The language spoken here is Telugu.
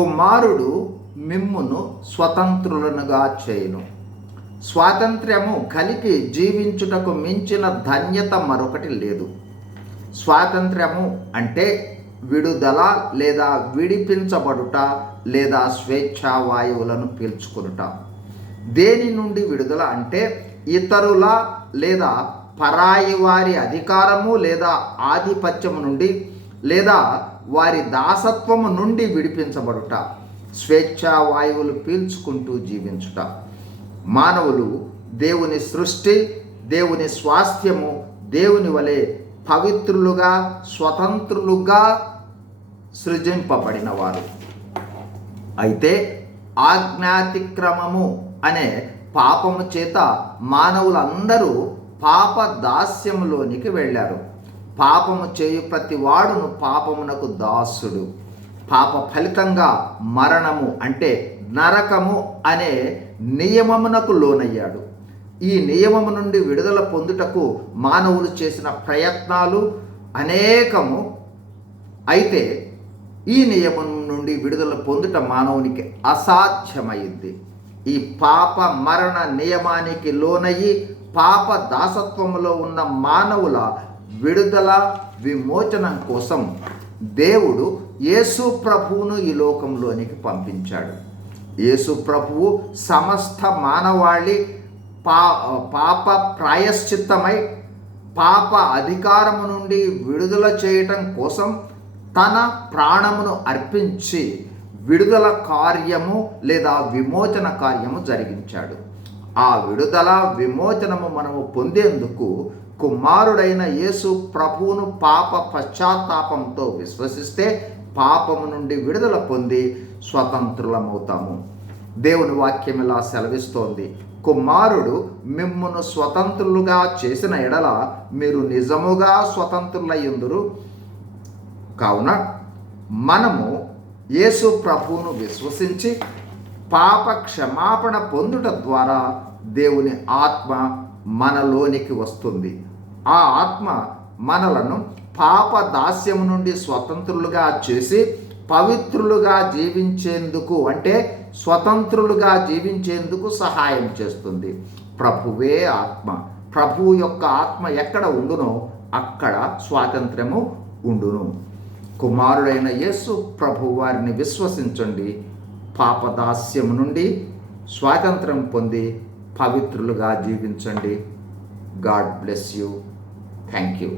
కుమారుడు మిమ్మును స్వతంత్రులనుగా చేయును. స్వాతంత్ర్యము కలిగి జీవించుటకు మించిన ధన్యత మరొకటి లేదు. స్వాతంత్ర్యము అంటే విడుదల లేదా విడిపించబడుట లేదా స్వేచ్ఛా వాయువులను పీల్చుకొనుట. దేని నుండి విడుదల అంటే ఇతరుల లేదా పరాయి వారి అధికారము లేదా ఆధిపత్యము నుండి లేదా వారి దాసత్వము నుండి విడిపించబడుట, స్వేచ్ఛా వాయువులు పీల్చుకుంటూ జీవించుట. మానవులు దేవుని సృష్టి, దేవుని స్వాస్థ్యము, దేవుని వలె పవిత్రులుగా స్వతంత్రులుగా సృజింపబడిన వారు. అయితే ఆజ్ఞాతిక్రమము అనే పాపము చేత మానవులందరూ పాప దాస్యములోనికి వెళ్ళారు. పాపము చేయు ప్రతి వాడును పాపమునకు దాసుడు. పాప ఫలితంగా మరణము అంటే నరకము అనే నియమమునకు లోనయ్యాడు. ఈ నియమము నుండి విడుదల పొందుటకు మానవులు చేసిన ప్రయత్నాలు అనేకము. అయితే ఈ నియమం నుండి విడుదల పొందుట మానవునికి అసాధ్యమైంది. ఈ పాప మరణ నియమానికి లోనయ్యి పాప దాసత్వములో ఉన్న మానవుల విడుదల విమోచనం కోసం దేవుడు యేసు ప్రభువును ఈ లోకంలోనికి పంపించాడు. యేసు ప్రభువు సమస్త మానవాళి పాప ప్రాయశ్చిత్తమై పాప అధికారము నుండి విడుదల చేయటం కోసం తన ప్రాణమును అర్పించి విడుదల కార్యము లేదా విమోచన కార్యము జరిగించాడు. ఆ విడుదల విమోచనము మనము పొందేందుకు కుమారుడైన యేసు ప్రభువును పాప పశ్చాత్తాపంతో విశ్వసిస్తే పాపము నుండి విడుదల పొంది స్వతంత్రులమవుతాము. దేవుని వాక్యం ఇలా సెలవిస్తోంది, కుమారుడు మిమ్మును స్వతంత్రులుగా చేసిన ఎడల మీరు నిజముగా స్వతంత్రులయ్యుందురు. కావున మనము యేసు ప్రభువును విశ్వసించి పాప క్షమాపణ పొందుట ద్వారా దేవుని ఆత్మ మనలోనికి వస్తుంది. ఆ ఆత్మ మనలను పాప దాస్యము నుండి స్వతంత్రులుగా చేసి పవిత్రులుగా జీవించేందుకు అంటే స్వతంత్రులుగా జీవించేందుకు సహాయం చేస్తుంది. ప్రభువే ఆత్మ. ప్రభువు యొక్క ఆత్మ ఎక్కడ ఉండునో అక్కడ స్వాతంత్ర్యము ఉండును. కుమారుడైన యేసు ప్రభు వారిని విశ్వసించండి. పాపదాస్యము నుండి స్వాతంత్రం పొంది పవిత్రులుగా జీవించండి. God bless you. Thank you.